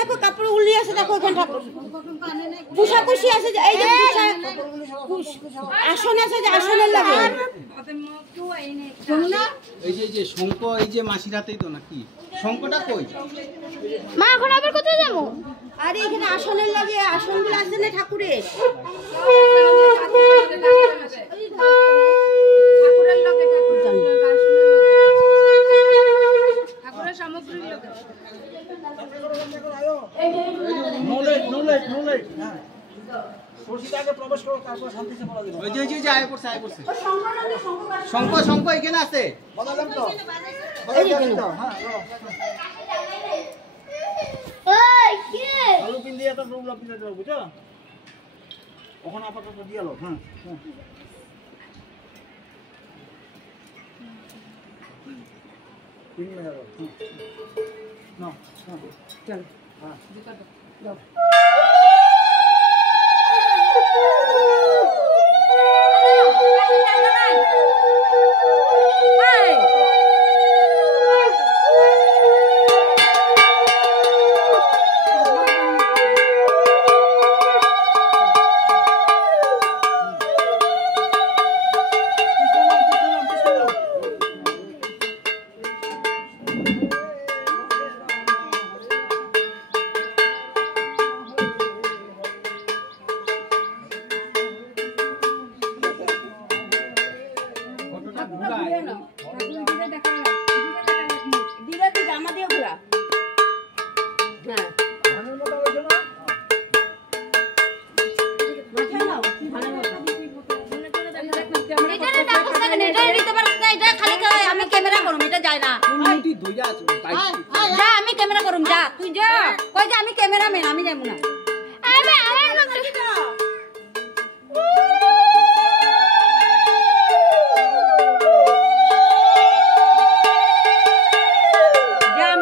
দেখো কাপড় উলিয়ে আছে দেখো ওখানে ঠাকুর কুশাকুশি আছে এই যে আসন আছে যে আসনের লাগে এই যে শঙ্খ এই যে মাসির হাতেই তো নাকি শঙ্খটা কই মা এখন আবার কোথায় যাবো? আরে এখানে আসনের লাগে আসনগুলো আছে না ঠাকুরের ঠাকুরের সামগ্রীর লোকে শঙ্খ শঙ্খ এখানে আছে ওখানে আপাতত দিয়ে লো হ্যাঁ চল আমি ক্যামেরা করুম যা তুই যা কই যে আমি ক্যামেরাম্যান আমি যাবো না